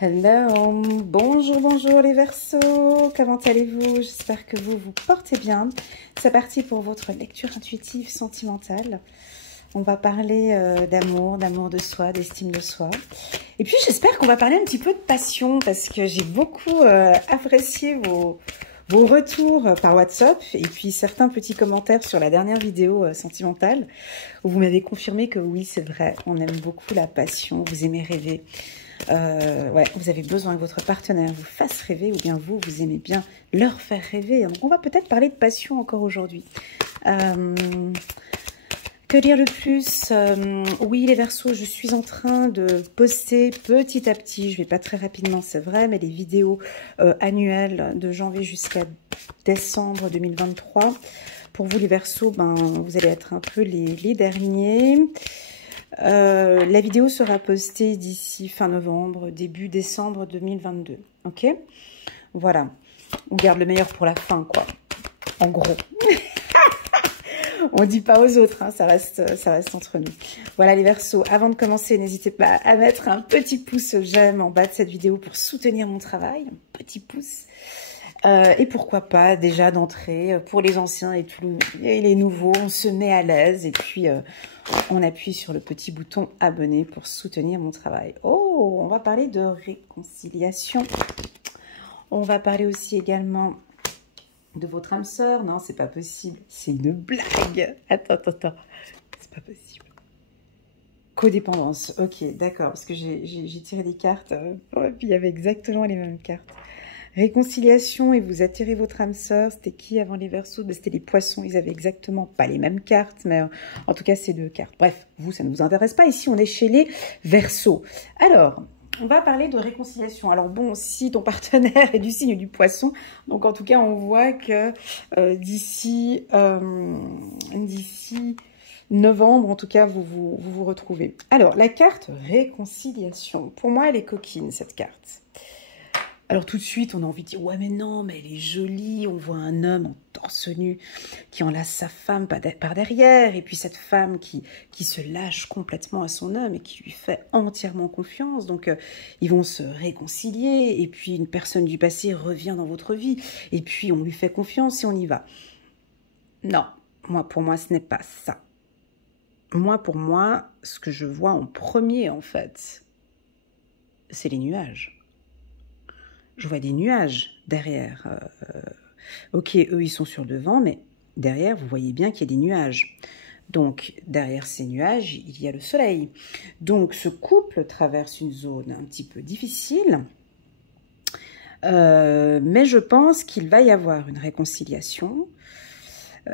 Hello, bonjour, bonjour les Verseaux, comment allez-vous? J'espère que vous vous portez bien. C'est parti pour votre lecture intuitive sentimentale. On va parler d'amour de soi, d'estime de soi. Et puis j'espère qu'on va parler un petit peu de passion parce que j'ai beaucoup apprécié vos retours par WhatsApp et puis certains petits commentaires sur la dernière vidéo sentimentale où vous m'avez confirmé que oui, c'est vrai, on aime beaucoup la passion, vous aimez rêver. Ouais, vous avez besoin que votre partenaire vous fasse rêver ou bien vous aimez bien leur faire rêver. Donc on va peut-être parler de passion encore aujourd'hui. Que dire de plus? Oui, les Verseaux, je suis en train de poster petit à petit, je vais pas très rapidement, c'est vrai, mais les vidéos annuelles de janvier jusqu'à décembre 2023. Pour vous, les Verseaux, ben, vous allez être un peu les derniers. La vidéo sera postée d'ici fin novembre, début décembre 2022. Ok? Voilà. On garde le meilleur pour la fin, quoi. En gros. On ne dit pas aux autres, hein, ça reste entre nous. Voilà les Verseaux, avant de commencer, n'hésitez pas à mettre un petit pouce j'aime en bas de cette vidéo pour soutenir mon travail. Un petit pouce. Et pourquoi pas, déjà d'entrée, pour les anciens et les nouveaux, on se met à l'aise et puis on appuie sur le petit bouton abonner pour soutenir mon travail. Oh, on va parler de réconciliation. On va parler aussi également de votre âme sœur. Non, c'est pas possible. C'est une blague. Attends. C'est pas possible. Codépendance. Ok, d'accord. Parce que j'ai tiré des cartes. Et puis il y avait exactement les mêmes cartes. Réconciliation et vous attirez votre âme sœur. C'était qui avant les Verseaux? C'était les Poissons. Ils avaient exactement pas les mêmes cartes, mais en tout cas, ces deux cartes. Bref, vous, ça ne vous intéresse pas. Ici, on est chez les Verseaux. Alors, on va parler de réconciliation. Alors bon, si ton partenaire est du signe du Poisson, donc en tout cas, on voit que d'ici novembre, en tout cas, vous retrouvez. Alors, la carte réconciliation. Pour moi, elle est coquine, cette carte. Alors tout de suite, on a envie de dire « Ouais, mais non, mais elle est jolie. » On voit un homme en torse nu qui enlace sa femme par derrière. Et puis cette femme qui se lâche complètement à son homme et qui lui fait entièrement confiance. Donc, ils vont se réconcilier. Et puis, une personne du passé revient dans votre vie. Et puis, on lui fait confiance et on y va. Non, pour moi, ce n'est pas ça. Pour moi, ce que je vois en premier, en fait, c'est les nuages. Je vois des nuages derrière. Ok, eux, ils sont sur le devant, mais derrière, vous voyez bien qu'il y a des nuages. Donc, derrière ces nuages, il y a le soleil. Donc, ce couple traverse une zone un petit peu difficile, mais je pense qu'il va y avoir une réconciliation.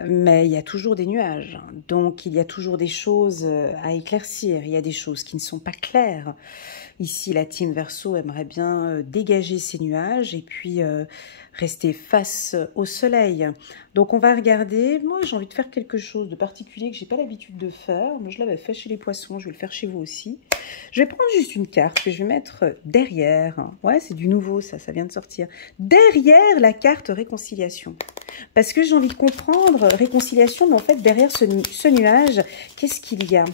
Mais il y a toujours des nuages, donc il y a toujours des choses à éclaircir, il y a des choses qui ne sont pas claires. Ici, la team Verseau aimerait bien dégager ces nuages et puis rester face au soleil. Donc on va regarder, moi j'ai envie de faire quelque chose de particulier que j'ai pas l'habitude de faire, mais je l'avais fait chez les Poissons, je vais le faire chez vous aussi. Je vais prendre juste une carte que je vais mettre derrière, ouais c'est du nouveau ça vient de sortir, derrière la carte réconciliation. Parce que j'ai envie de comprendre, réconciliation, mais en fait derrière ce nuage, qu'est-ce qu'il y a?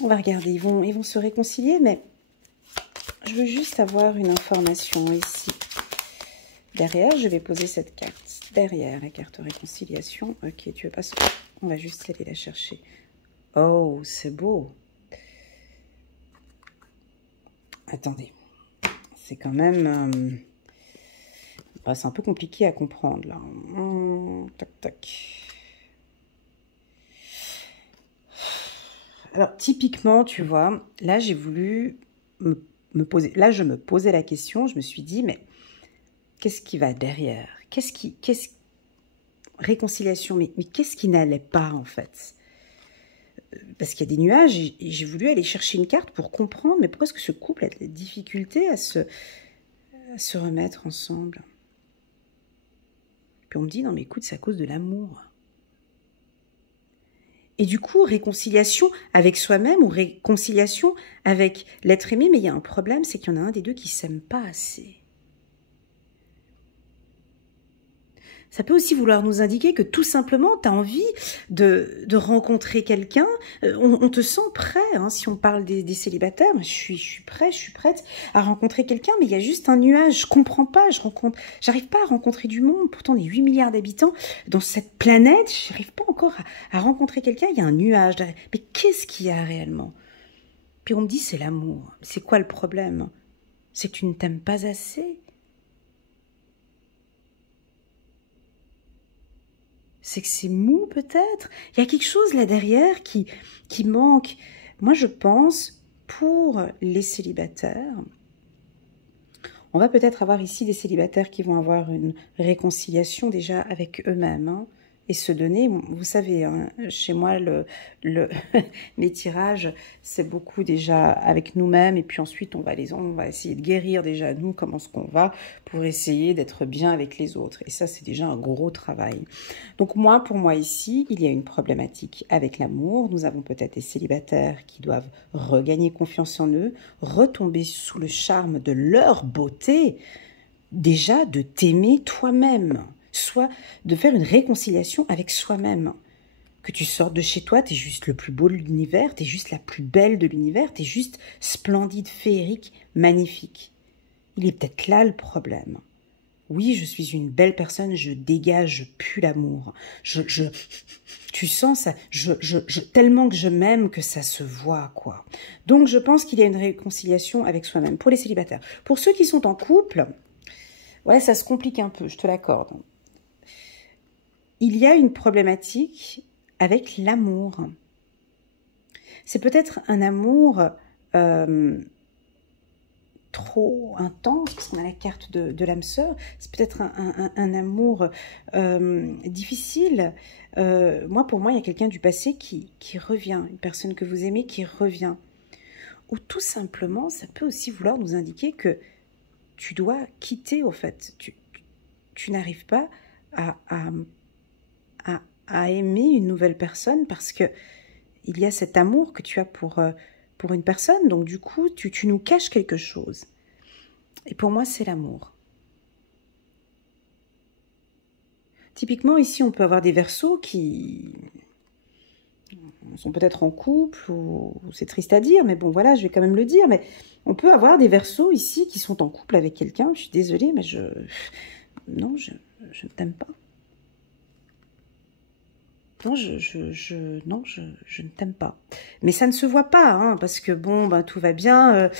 On va regarder, ils vont se réconcilier, mais je veux juste avoir une information ici. Derrière, je vais poser cette carte. Derrière la carte réconciliation. Ok, tu veux pas... On va juste aller la chercher. Oh, c'est beau. Attendez. C'est quand même... c'est un peu compliqué à comprendre, là. Tac. Alors, typiquement, tu vois, là, j'ai voulu me poser... Là, je me posais la question, je me suis dit, mais qu'est-ce qui va derrière? Réconciliation, mais qu'est-ce qui n'allait pas, en fait? Parce qu'il y a des nuages, et j'ai voulu aller chercher une carte pour comprendre, mais pourquoi est-ce que ce couple a des difficultés à se remettre ensemble? Puis on me dit, non mais écoute, c'est à cause de l'amour. Et du coup, réconciliation avec soi-même ou réconciliation avec l'être aimé, mais il y a un problème, c'est qu'il y en a un des deux qui ne s'aime pas assez. Ça peut aussi vouloir nous indiquer que tout simplement, tu as envie de rencontrer quelqu'un. On te sent prêt, hein, si on parle des célibataires. Je suis prêt, je suis prête à rencontrer quelqu'un, mais il y a juste un nuage. Je comprends pas, j'arrive pas à rencontrer du monde. Pourtant, on est 8 milliards d'habitants dans cette planète. J'arrive pas encore à rencontrer quelqu'un. Il y a un nuage derrière. Mais qu'est-ce qu'il y a réellement? Puis on me dit, c'est l'amour. C'est quoi le problème? C'est que tu ne t'aimes pas assez. C'est que c'est mou peut-être. Il y a quelque chose là derrière qui manque. Moi je pense, pour les célibataires, on va peut-être avoir ici des célibataires qui vont avoir une réconciliation déjà avec eux-mêmes, hein, et se donner. Vous savez, hein, chez moi, mes tirages, c'est beaucoup déjà avec nous-mêmes, et puis ensuite on va essayer de guérir déjà nous, comment est-ce qu'on va, pour essayer d'être bien avec les autres. Et ça, c'est déjà un gros travail. Donc pour moi ici, il y a une problématique avec l'amour. Nous avons peut-être des célibataires qui doivent regagner confiance en eux, retomber sous le charme de leur beauté, déjà de t'aimer toi-même, soit de faire une réconciliation avec soi-même. Que tu sortes de chez toi, t'es juste le plus beau de l'univers, t'es juste la plus belle de l'univers, t'es juste splendide, féerique, magnifique. Il est peut-être là le problème. Oui, je suis une belle personne, je dégage, je pue l'amour. Tu sens ça, tellement que je m'aime que ça se voit, quoi. Donc je pense qu'il y a une réconciliation avec soi-même pour les célibataires. Pour ceux qui sont en couple, ouais, ça se complique un peu, je te l'accorde. Il y a une problématique avec l'amour. C'est peut-être un amour trop intense, parce qu'on a la carte de l'âme sœur. C'est peut-être un amour difficile. Pour moi, il y a quelqu'un du passé qui revient, une personne que vous aimez qui revient. Ou tout simplement, ça peut aussi vouloir nous indiquer que tu dois quitter, au fait. Tu n'arrives pas à aimer une nouvelle personne parce que il y a cet amour que tu as pour une personne. Donc du coup, tu nous caches quelque chose. Et pour moi, c'est l'amour. Typiquement, ici, on peut avoir des Verseaux qui sont peut-être en couple, ou c'est triste à dire, mais bon, voilà, je vais quand même le dire, mais on peut avoir des Verseaux ici qui sont en couple avec quelqu'un. Je suis désolée, mais non, je ne t'aime pas. Non, je ne t'aime pas. Mais ça ne se voit pas, hein, parce que bon, tout va bien.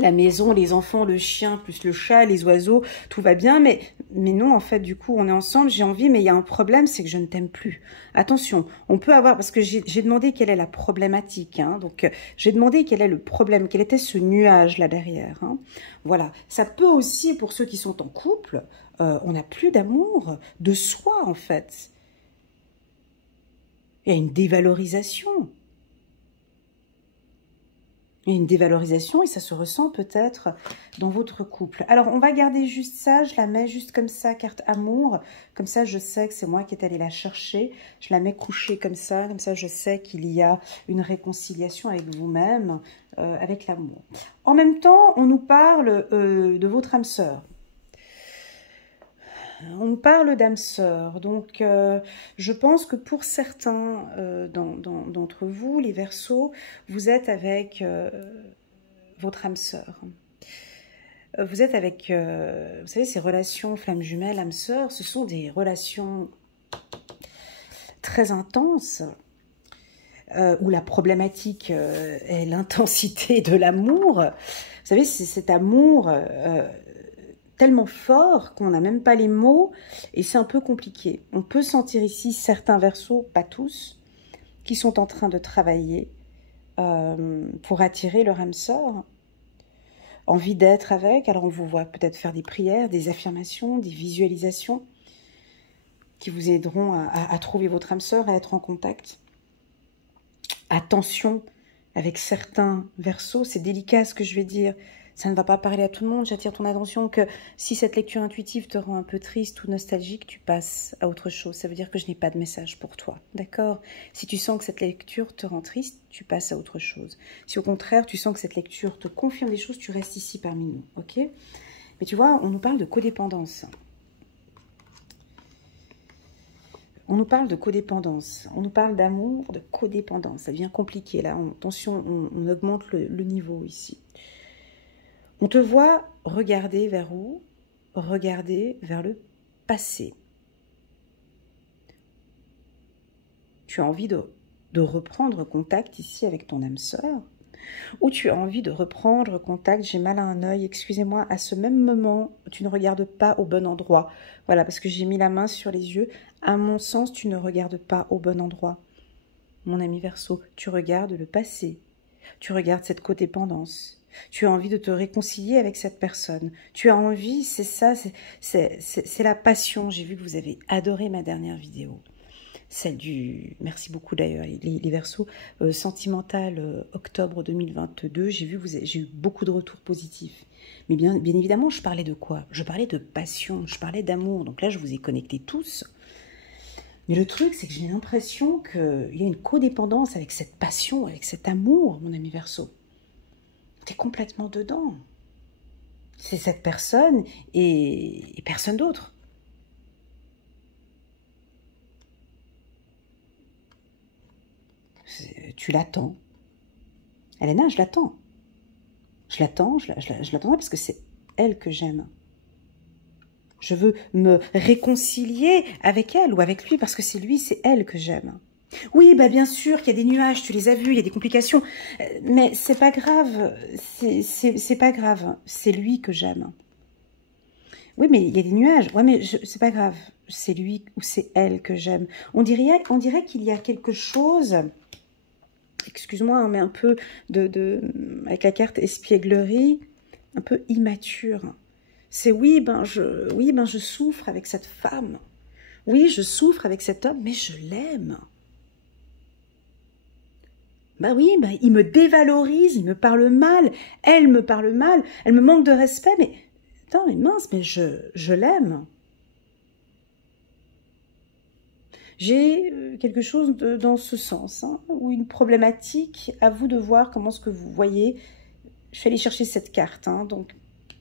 La maison, les enfants, le chien, plus le chat, les oiseaux, tout va bien. Mais non, en fait, du coup, on est ensemble, j'ai envie, mais il y a un problème, c'est que je ne t'aime plus. Attention, on peut avoir, parce que j'ai demandé quelle est la problématique, hein, donc j'ai demandé quel est le problème, quel était ce nuage là derrière. Hein. Voilà, ça peut aussi, pour ceux qui sont en couple, on n'a plus d'amour de soi, en fait. Il y a une dévalorisation. Il y a une dévalorisation et ça se ressent peut-être dans votre couple. Alors, on va garder juste ça. Je la mets juste comme ça, carte amour. Comme ça, je sais que c'est moi qui est allée la chercher. Je la mets couchée comme ça. Comme ça, je sais qu'il y a une réconciliation avec vous-même, avec l'amour. En même temps, on nous parle de votre âme sœur. On parle d'âme sœur, donc je pense que pour certains d'entre vous, les Verseaux, vous êtes avec votre âme sœur. Vous êtes avec, vous savez, ces relations flamme jumelle, âme sœur, ce sont des relations très intenses, où la problématique est l'intensité de l'amour. Vous savez, c'est cet amour tellement fort qu'on n'a même pas les mots et c'est un peu compliqué. On peut sentir ici certains Verseaux, pas tous, qui sont en train de travailler pour attirer leur âme sœur. Envie d'être avec, alors on vous voit peut-être faire des prières, des affirmations, des visualisations qui vous aideront à trouver votre âme sœur, à être en contact. Attention avec certains Verseaux, c'est délicat ce que je vais dire. Ça ne va pas parler à tout le monde. J'attire ton attention que si cette lecture intuitive te rend un peu triste ou nostalgique, tu passes à autre chose. Ça veut dire que je n'ai pas de message pour toi. D'accord? Si tu sens que cette lecture te rend triste, tu passes à autre chose. Si au contraire, tu sens que cette lecture te confirme des choses, tu restes ici parmi nous. Ok? Mais tu vois, on nous parle de codépendance. On nous parle de codépendance, on nous parle d'amour, de codépendance. Ça devient compliqué là. Attention, on augmente le niveau ici. On te voit regarder vers où? Regarder vers le passé. Tu as envie de reprendre contact ici avec ton âme sœur, ou tu as envie de reprendre contact, j'ai mal à un œil, excusez-moi, à ce même moment, tu ne regardes pas au bon endroit. Voilà, parce que j'ai mis la main sur les yeux. À mon sens, tu ne regardes pas au bon endroit. Mon ami Verseau, tu regardes le passé. Tu regardes cette codépendance. Tu as envie de te réconcilier avec cette personne. Tu as envie, c'est ça, c'est la passion. J'ai vu que vous avez adoré ma dernière vidéo. Celle du, merci beaucoup d'ailleurs, les Verseaux, sentimental octobre 2022, j'ai vu j'ai eu beaucoup de retours positifs. Mais bien évidemment, je parlais de quoi? Je parlais de passion, je parlais d'amour. Donc là, je vous ai connectés tous. Mais le truc, c'est que j'ai l'impression qu'il y a une codépendance avec cette passion, avec cet amour, mon ami Verseau. Tu es complètement dedans. C'est cette personne et personne d'autre. Tu l'attends. Elena, je l'attends. Je l'attends, je l'attendrai parce que c'est elle que j'aime. Je veux me réconcilier avec elle ou avec lui parce que c'est lui, c'est elle que j'aime. Oui, bah bien sûr qu'il y a des nuages, tu les as vus, il y a des complications. Mais c'est pas grave, c'est pas grave, c'est lui que j'aime. Oui, mais il y a des nuages. Ouais, mais c'est pas grave, c'est lui ou c'est elle que j'aime. On dirait qu'il y a quelque chose... Excuse-moi, mais un peu avec la carte espièglerie, un peu immature. C'est oui, je souffre avec cette femme. Oui, je souffre avec cet homme, mais je l'aime. Bah oui, bah, il me dévalorise, il me parle mal, elle me parle mal, elle me manque de respect, mais... Attends, mais mince, mais je l'aime. J'ai quelque chose dans ce sens, hein, ou une problématique, à vous de voir comment ce que vous voyez. Je suis allée chercher cette carte, hein, donc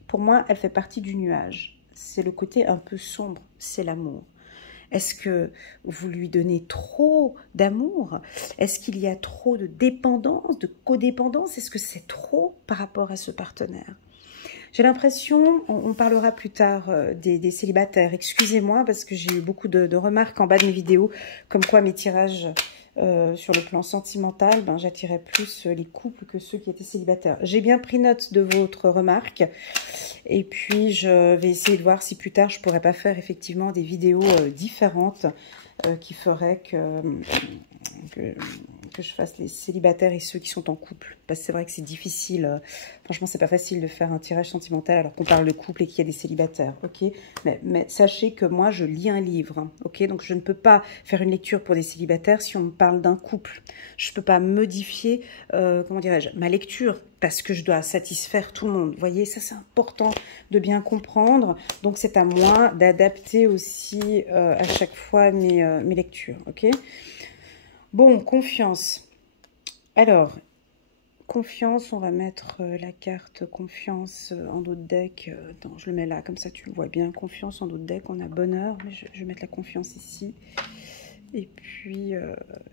pour moi, elle fait partie du nuage. C'est le côté un peu sombre, c'est l'amour. Est-ce que vous lui donnez trop d'amour? Est-ce qu'il y a trop de dépendance, de codépendance? Est-ce que c'est trop par rapport à ce partenaire? J'ai l'impression, on parlera plus tard des célibataires. Excusez-moi parce que j'ai eu beaucoup de remarques en bas de mes vidéos, comme quoi mes tirages sur le plan sentimental, ben, j'attirais plus les couples que ceux qui étaient célibataires. J'ai bien pris note de votre remarque et puis je vais essayer de voir si plus tard je pourrais pas faire effectivement des vidéos différentes qui feraient que je fasse les célibataires et ceux qui sont en couple. Parce que c'est vrai que c'est difficile. Franchement, c'est pas facile de faire un tirage sentimental alors qu'on parle de couple et qu'il y a des célibataires. Ok, mais sachez que moi, je lis un livre. Hein, ok, donc je ne peux pas faire une lecture pour des célibataires si on me parle d'un couple. Je peux pas modifier, comment dirais-je, ma lecture parce que je dois satisfaire tout le monde. Vous voyez, ça c'est important de bien comprendre. Donc c'est à moi d'adapter aussi à chaque fois mes lectures. Ok. Bon, confiance. Alors, confiance, on va mettre la carte confiance en dos de deck. Attends, je le mets là, comme ça tu le vois bien. Confiance en dos de deck, on a bonheur. Mais je vais mettre la confiance ici. Et puis,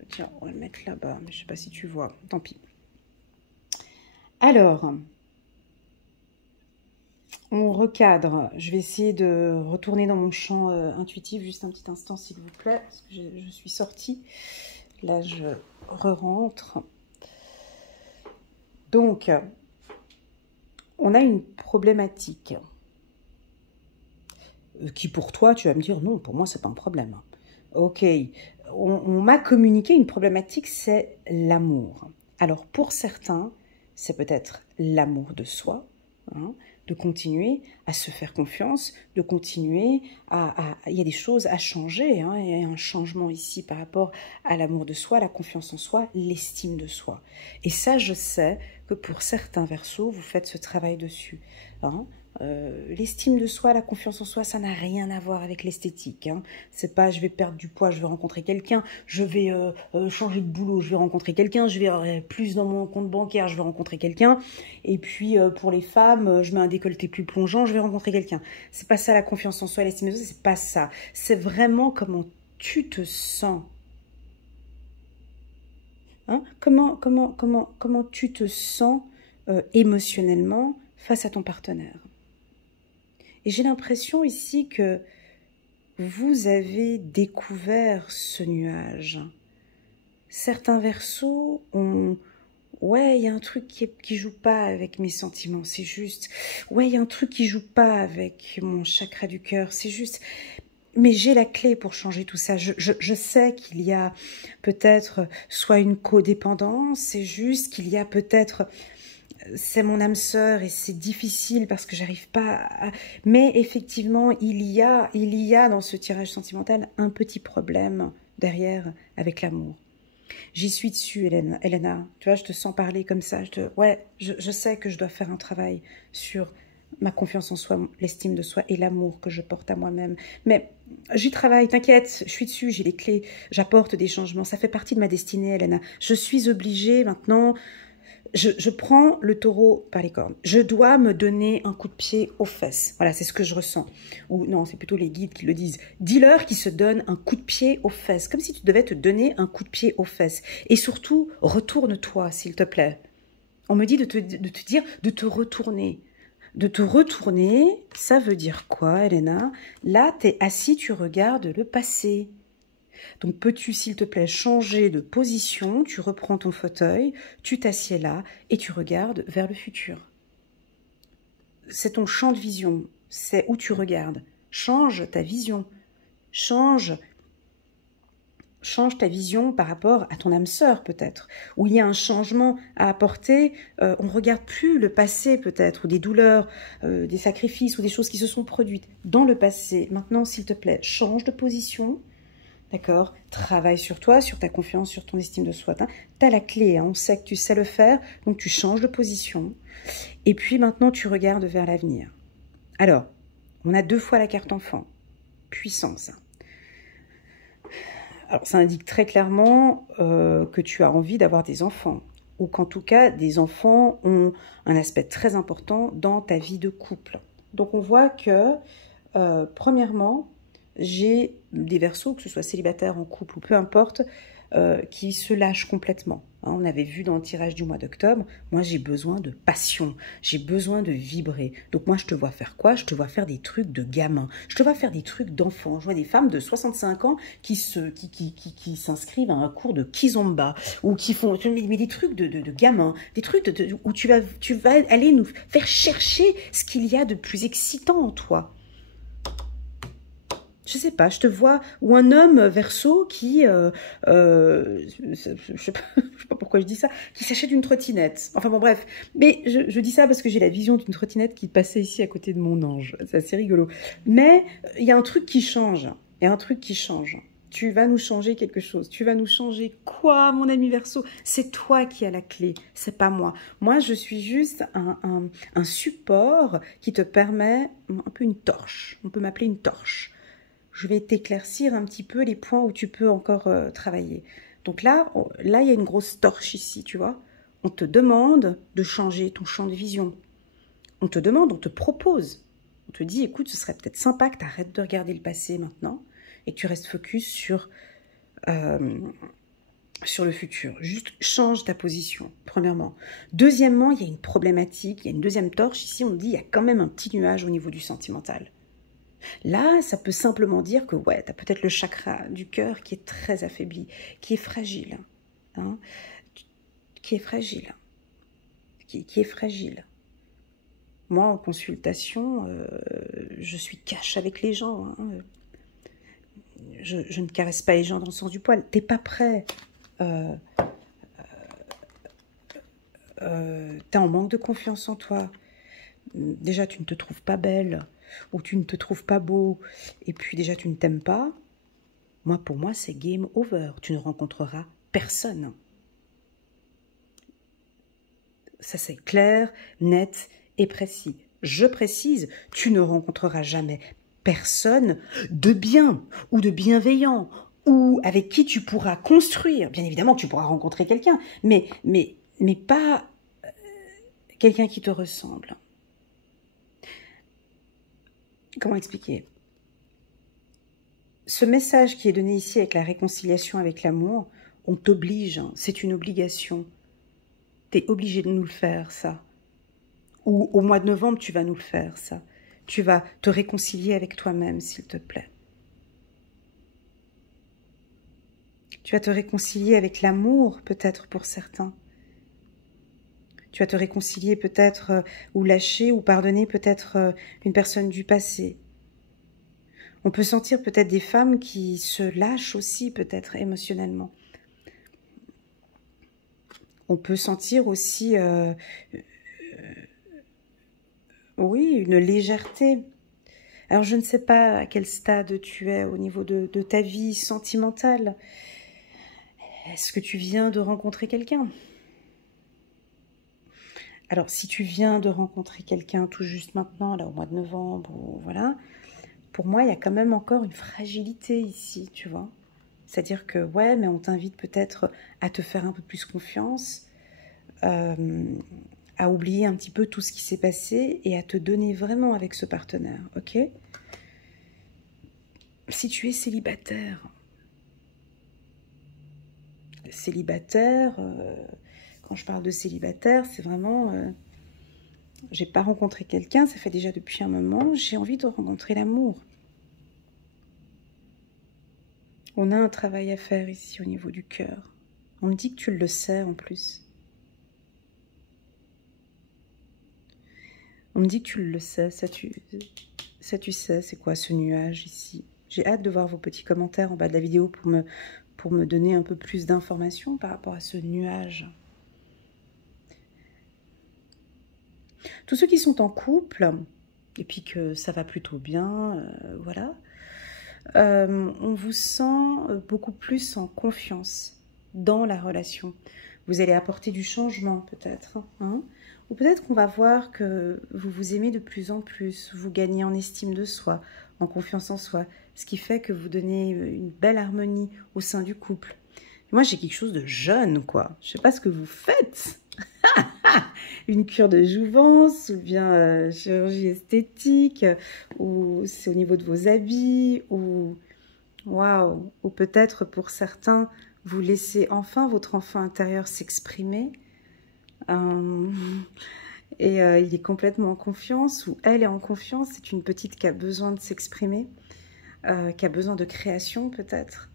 tiens, on va le mettre là-bas. Mais je ne sais pas si tu vois, tant pis. Alors, on recadre. Je vais essayer de retourner dans mon champ intuitif. Juste un petit instant, s'il vous plaît, parce que je suis sortie. Là, je re-rentre. Donc, on a une problématique qui, pour toi, tu vas me dire, non, pour moi, c'est pas un problème. Ok, on m'a communiqué une problématique, c'est l'amour. Alors, pour certains, c'est peut-être l'amour de soi, hein, de continuer à se faire confiance, de continuer il y a des choses à changer, hein, il y a un changement ici par rapport à l'amour de soi, la confiance en soi, l'estime de soi. Et ça, je sais que pour certains Verseaux, vous faites ce travail dessus. Hein. L'estime de soi, la confiance en soi, ça n'a rien à voir avec l'esthétique. Hein. C'est pas je vais perdre du poids, je vais rencontrer quelqu'un, je vais changer de boulot, je vais rencontrer quelqu'un, je vais plus dans mon compte bancaire, je vais rencontrer quelqu'un. Et puis pour les femmes, je mets un décolleté plus plongeant, je vais rencontrer quelqu'un. C'est pas ça la confiance en soi, l'estime de soi, c'est pas ça. C'est vraiment comment tu te sens? Hein? Comment tu te sens émotionnellement face à ton partenaire? Et j'ai l'impression ici que vous avez découvert ce nuage. Certains Verseaux ont... Ouais, il y a un truc qui joue pas avec mes sentiments, c'est juste. Ouais, il y a un truc qui joue pas avec mon chakra du cœur, c'est juste. Mais j'ai la clé pour changer tout ça. Je sais qu'il y a peut-être soit une codépendance, c'est juste qu'il y a peut-être... C'est mon âme sœur et c'est difficile parce que j'arrive pas à... Mais effectivement, il y a dans ce tirage sentimental un petit problème derrière avec l'amour. J'y suis dessus, Elena. Tu vois, je te sens parler comme ça. Ouais, je sais que je dois faire un travail sur ma confiance en soi, l'estime de soi et l'amour que je porte à moi-même. Mais j'y travaille, t'inquiète, je suis dessus, j'ai les clés, j'apporte des changements. Ça fait partie de ma destinée, Elena. Je suis obligée maintenant... Je prends le taureau par les cornes. Je dois me donner un coup de pied aux fesses. Voilà, c'est ce que je ressens. Ou non, c'est plutôt les guides qui le disent. Dis-leur qu'ils se donnent un coup de pied aux fesses. Comme si tu devais te donner un coup de pied aux fesses. Et surtout, retourne-toi, s'il te plaît. On me dit de te dire de te retourner. De te retourner, ça veut dire quoi, Elena? Là, tu es assis, tu regardes le passé. Donc, peux-tu, s'il te plaît, changer de position? Tu reprends ton fauteuil, tu t'assieds là et tu regardes vers le futur. C'est ton champ de vision, c'est où tu regardes. Change ta vision, change ta vision par rapport à ton âme sœur peut-être, où il y a un changement à apporter, on ne regarde plus le passé peut-être, ou des douleurs, des sacrifices, ou des choses qui se sont produites dans le passé. Maintenant, s'il te plaît, change de position. D'accord? Travaille sur toi, sur ta confiance, sur ton estime de soi. Tu as la clé, hein, on sait que tu sais le faire, donc tu changes de position. Et puis maintenant, tu regardes vers l'avenir. Alors, on a 2 fois la carte enfant. Puissance. Alors, ça indique très clairement que tu as envie d'avoir des enfants. Ou qu'en tout cas, des enfants ont un aspect très important dans ta vie de couple. Donc, on voit que, premièrement, j'ai des Verseaux, que ce soit célibataire, en couple ou peu importe, qui se lâchent complètement. Hein, on avait vu dans le tirage du mois d'octobre, moi j'ai besoin de passion, j'ai besoin de vibrer. Donc moi je te vois faire quoi? Je te vois faire des trucs de gamin, je te vois faire des trucs d'enfant. Je vois des femmes de 65 ans qui s'inscrivent à un cours de kizomba ou qui font mais des trucs de gamins, des trucs où tu vas aller nous faire chercher ce qu'il y a de plus excitant en toi. Je sais pas, je te vois, ou un homme Verseau qui, je sais pas pourquoi je dis ça, qui s'achète une trottinette. Enfin bon bref, mais je dis ça parce que j'ai la vision d'une trottinette qui passait ici à côté de mon ange. C'est assez rigolo. Mais il y a un truc qui change. Il y a un truc qui change. Tu vas nous changer quelque chose. Tu vas nous changer quoi, mon ami Verseau? C'est toi qui as la clé, c'est pas moi. Moi, je suis juste un support qui te permet, un peu une torche. On peut m'appeler une torche. Je vais t'éclaircir un petit peu les points où tu peux encore travailler. Donc là, il y a une grosse torche ici, tu vois. On te demande de changer ton champ de vision. On te demande, on te propose. On te dit, écoute, ce serait peut-être sympa que tu arrêtes de regarder le passé maintenant et que tu restes focus sur le futur. Juste change ta position, premièrement. Deuxièmement, il y a une problématique, il y a une deuxième torche. Ici, on dit, il y a quand même un petit nuage au niveau du sentimental. Là, ça peut simplement dire que ouais, tu as peut-être le chakra du cœur qui est très affaibli, qui est fragile, hein, qui est fragile, qui est fragile. Moi, en consultation, je suis cash avec les gens. Hein. Je ne caresse pas les gens dans le sens du poil. T'es pas prêt. T'es en manque de confiance en toi. Déjà, tu ne te trouves pas belle ou tu ne te trouves pas beau. Et puis déjà, tu ne t'aimes pas. Moi, pour moi, c'est game over. Tu ne rencontreras personne. Ça, c'est clair, net et précis. Je précise, tu ne rencontreras jamais personne de bien ou de bienveillant ou avec qui tu pourras construire. Bien évidemment que tu pourras rencontrer quelqu'un, mais pas quelqu'un qui te ressemble. Comment expliquer ? ce message qui est donné ici avec la réconciliation avec l'amour, on t'oblige, hein, c'est une obligation. Tu es obligé de nous le faire, ça. Ou au mois de novembre, tu vas nous le faire, ça. Tu vas te réconcilier avec toi-même, s'il te plaît. Tu vas te réconcilier avec l'amour, peut-être pour certains. Tu vas te réconcilier peut-être, ou lâcher, ou pardonner peut-être une personne du passé. On peut sentir peut-être des femmes qui se lâchent aussi, peut-être émotionnellement. On peut sentir aussi, oui, une légèreté. Alors, je ne sais pas à quel stade tu es au niveau de ta vie sentimentale. Est-ce que tu viens de rencontrer quelqu'un? Alors, si tu viens de rencontrer quelqu'un tout juste maintenant, là, au mois de novembre, ou voilà, pour moi, il y a quand même encore une fragilité ici, tu vois. C'est-à-dire que, ouais, mais on t'invite peut-être à te faire un peu plus confiance, à oublier un petit peu tout ce qui s'est passé et à te donner vraiment avec ce partenaire, ok? Si tu es célibataire, quand je parle de célibataire, c'est vraiment... j'ai pas rencontré quelqu'un, ça fait déjà depuis un moment, j'ai envie de rencontrer l'amour. On a un travail à faire ici au niveau du cœur. On me dit que tu le sais en plus. On me dit que tu le sais, ça tu sais, c'est quoi ce nuage ici? J'ai hâte de voir vos petits commentaires en bas de la vidéo pour me donner un peu plus d'informations par rapport à ce nuage. Tous ceux qui sont en couple, et puis que ça va plutôt bien, voilà, on vous sent beaucoup plus en confiance dans la relation. Vous allez apporter du changement peut-être, hein, ou peut-être qu'on va voir que vous vous aimez de plus en plus, vous gagnez en estime de soi, en confiance en soi, ce qui fait que vous donnez une belle harmonie au sein du couple. Moi, j'ai quelque chose de jeune, quoi. Je sais pas ce que vous faites. Une cure de jouvence, ou bien chirurgie esthétique, ou c'est au niveau de vos habits, ou waouh, ou peut-être pour certains, vous laissez enfin votre enfant intérieur s'exprimer. Et il est complètement en confiance, ou elle est en confiance, c'est une petite qui a besoin de s'exprimer, qui a besoin de création peut-être.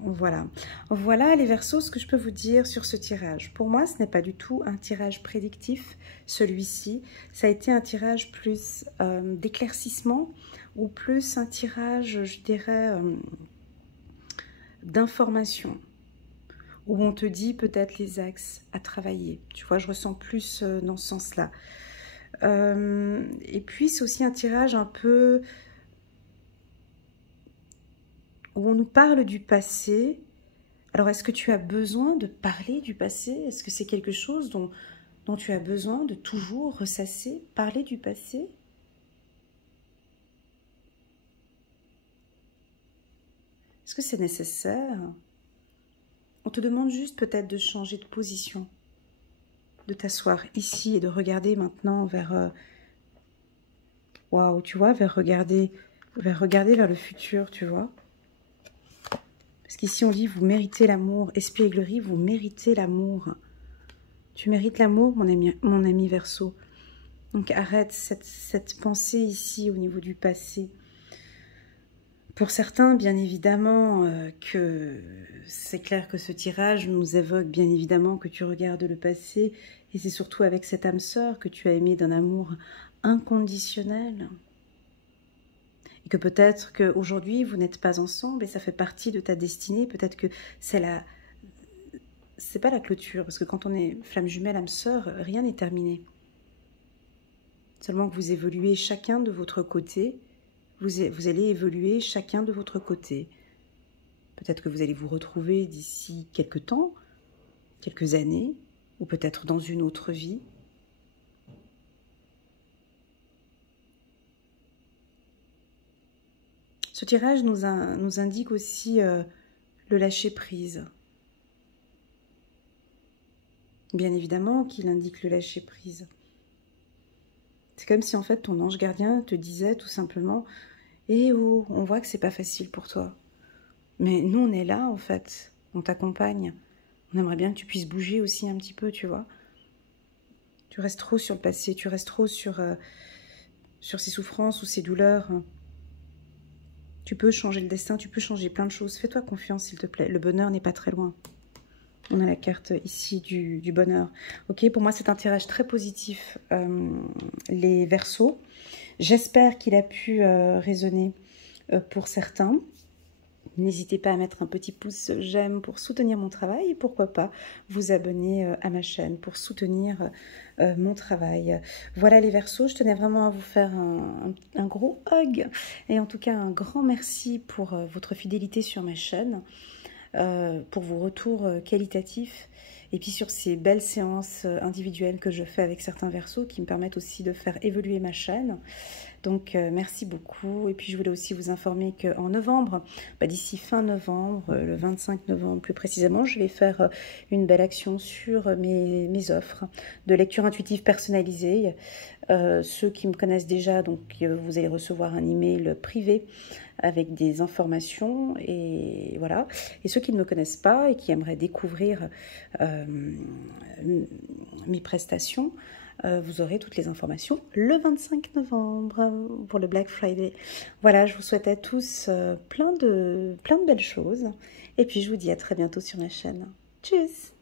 Voilà. Voilà les Verseaux, ce que je peux vous dire sur ce tirage. Pour moi, ce n'est pas du tout un tirage prédictif, celui-ci. Ça a été un tirage plus d'éclaircissement, ou plus un tirage, je dirais, d'information, où on te dit peut-être les axes à travailler. Tu vois, je ressens plus dans ce sens-là. Et puis, c'est aussi un tirage un peu où on nous parle du passé. Alors, est-ce que tu as besoin de parler du passé? Est-ce que c'est quelque chose dont tu as besoin de toujours ressasser, parler du passé? Est-ce que c'est nécessaire? On te demande juste peut-être de changer de position, de t'asseoir ici et de regarder maintenant vers... waouh, tu vois, vers regarder vers le futur, tu vois. Parce qu'ici, on dit, vous méritez l'amour. Espièglerie, vous méritez l'amour. Tu mérites l'amour, mon ami Verseau. Donc, arrête cette pensée ici au niveau du passé. Pour certains, bien évidemment, que c'est clair que ce tirage nous évoque bien évidemment que tu regardes le passé. Et c'est surtout avec cette âme sœur que tu as aimé d'un amour inconditionnel. Et que peut-être qu'aujourd'hui, vous n'êtes pas ensemble et ça fait partie de ta destinée. Peut-être que c'est c'est pas la clôture, parce que quand on est flamme jumelle, âme sœur, rien n'est terminé. Seulement que vous évoluez chacun de votre côté, vous allez évoluer chacun de votre côté. Peut-être que vous allez vous retrouver d'ici quelques temps, quelques années, ou peut-être dans une autre vie. Ce tirage nous indique aussi le lâcher-prise. Bien évidemment qu'il indique le lâcher-prise. C'est comme si en fait ton ange gardien te disait tout simplement, Et oh, on voit que c'est pas facile pour toi. Mais nous, on est là, en fait. On t'accompagne. On aimerait bien que tu puisses bouger aussi un petit peu, tu vois. Tu restes trop sur le passé, tu restes trop sur ces souffrances ou ces douleurs. Tu peux changer le destin, tu peux changer plein de choses. Fais-toi confiance, s'il te plaît. Le bonheur n'est pas très loin. On a la carte ici du bonheur. Ok, pour moi, c'est un tirage très positif. Les Verseaux. J'espère qu'il a pu résonner pour certains. N'hésitez pas à mettre un petit pouce j'aime pour soutenir mon travail et pourquoi pas vous abonner à ma chaîne pour soutenir mon travail. Voilà les Verseaux, je tenais vraiment à vous faire un gros hug et en tout cas un grand merci pour votre fidélité sur ma chaîne, pour vos retours qualitatifs et puis sur ces belles séances individuelles que je fais avec certains Verseaux qui me permettent aussi de faire évoluer ma chaîne. Donc merci beaucoup. Et puis je voulais aussi vous informer qu'en novembre, d'ici fin novembre, le 25 novembre plus précisément, je vais faire une belle action sur mes offres de lecture intuitive personnalisée. Ceux qui me connaissent déjà, donc vous allez recevoir un email privé avec des informations et voilà. Et ceux qui ne me connaissent pas et qui aimeraient découvrir mes prestations, vous aurez toutes les informations le 25 novembre pour le Black Friday. Voilà, je vous souhaite à tous plein de belles choses. Et puis je vous dis à très bientôt sur ma chaîne. Tchuss!